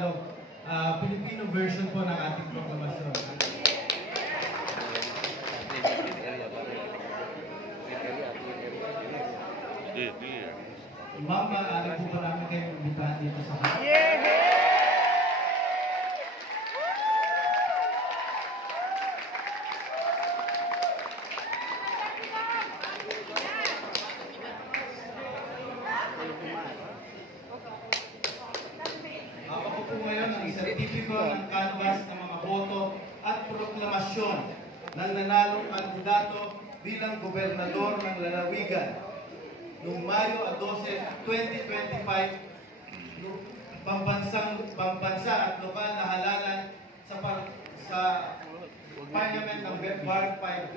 Tagalog. Filipino version po ng ating proklamasyon. Ma'am, maaari po ba namin kayong imbitahan dito sa harap? Ako po ngayon ang sertipiko ng canvas ng mga boto at proklamasyon ng nanalong kandidato bilang gobernador ng lalawigan noong Mayo 12, 2025, pambansa at lokal na halalan sa Parliament ng Bar 512.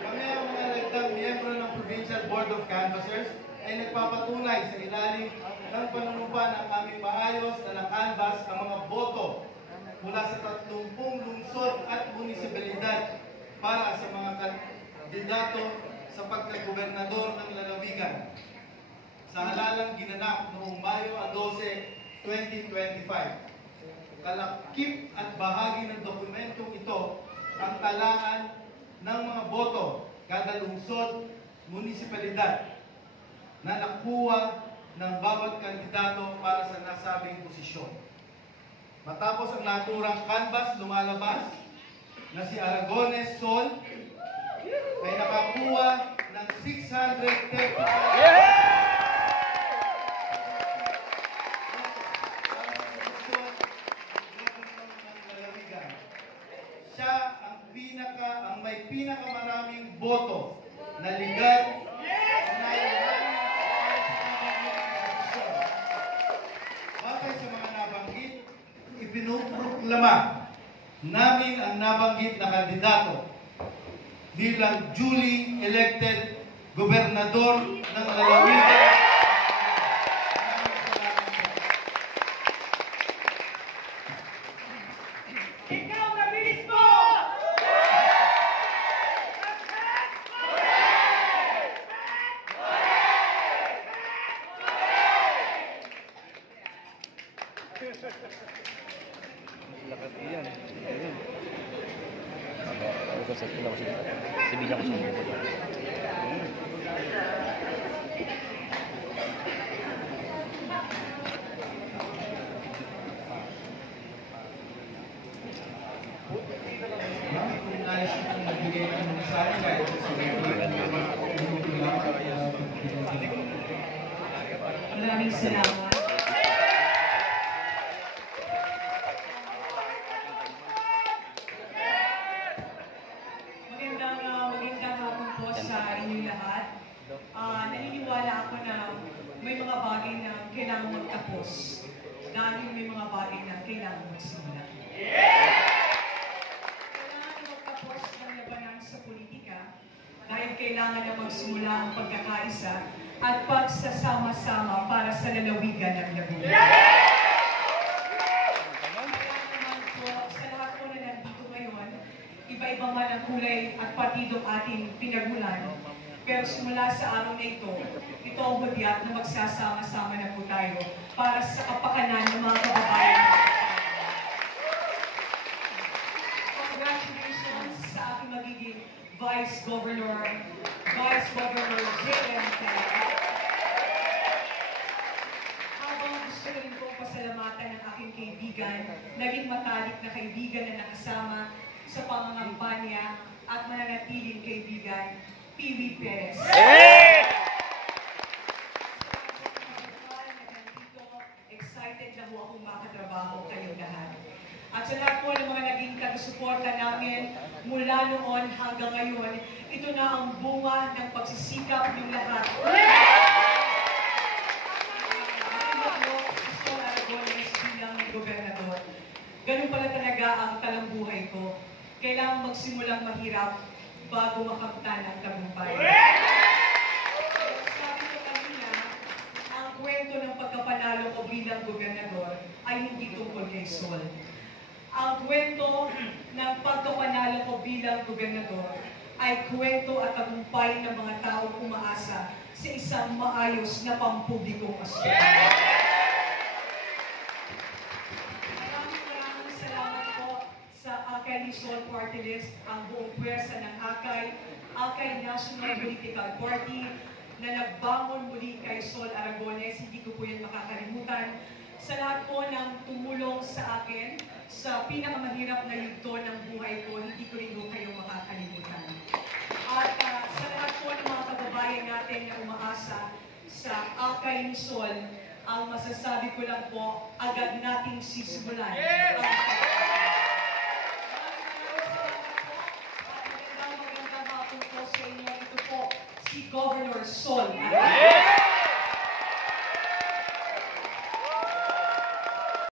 Kami ang mga electang miyembro ng Provincial Board of Canvassers ay nagpapatunay sa ilalim ng panunumpa ng aming maayos na nakanvas ang mga boto mula sa 30 lungsod at munisipalidad para sa mga kandidato sa pagkagobernador ng lalawigan sa halalang ginanap noong Mayo 12, 2025. Kalakip at bahagi ng dokumentong ito ang talaan ng mga boto kada lungsod, munisipalidad na nakuha ng bawat kandidato para sa nasabing posisyon. Matapos ang naturang canvas, lumalabas na si Aragones Sol ay nakakuha ng 635 siya ang may pinakamaraming boto na legal na batay sa mga nabanggit, ipinuproklama namin ang nabanggit na kandidato bilang duly elected gobernador ng lalawigan. Ikaw na mismo! Lakat iyan. Ako sa pula ko siya. Sibilang ko siya. Kung nais kong magbigay ng mensahe kahit sa Maraming salamat. Magandang hapon po sa inyong lahat. Naniniwala ako na may mga bagay na kailangan magtapos dahil may mga bagay na kailangan magsimula. Kailangan magtapos ng labanan sa politika dahil kailangan na magsimula ang pagkakaisa at pagsasama-sama para sa lalawigan ng Laguna. Sa lahat po na nandito ngayon, iba-iba man ang kulay at partidong ating pinagulan. Pero simula sa araw na ito ang hudyat na magsasama-sama na po tayo para sa kapakanan ng mga kababayan. Congratulations sa aking magiging Vice Governor J.M. Habang gusto rin po pasalamatan ng aking kaibigan, naging matalik na kaibigan na nakasama sa pangangampanya at mananatiling kaibigan, P.V. Perez. Excited na ho akong makatrabaho kayo lahat. At sa lahat po ng mga naging taga-suporta namin mula noon hanggang ngayon, ito na ang bunga ng pagsisikap ng lahat. Gusto Aragones bilang gobernador. Ganun pala talaga ang talambuhay ko. Kailangan magsimulang mahirap bago makamtan ang tagumpay. Sabi ko kanina, ang kwento ng pagkapanalo ko bilang gobernador ay hindi tungkol kay Sol. Ang kwento ng pagkapanalo ko bilang gobernador ay kwento at tagumpay ng mga taong umaasa sa isang maayos na pampublikong aspeto. Maraming salamat po sa Akay Luzon Party List, ang buong pwersa ng Akay National Political Party, na nagbangon muli kay Sol Aragones. Hindi ko po yan makakalimutan. Sa lahat po ng tumulong sa akin sa pinakamahirap na yugto ng buhay ko, hindi ko rin po kayo makakalimutan. At sa lahat po ng mga kababayan natin na umaasa sa Akay Luzon, ang masasabi ko lang po, agad nating sisimulan. Magandang hapon po sa inyo. Ito po si Governor Sol.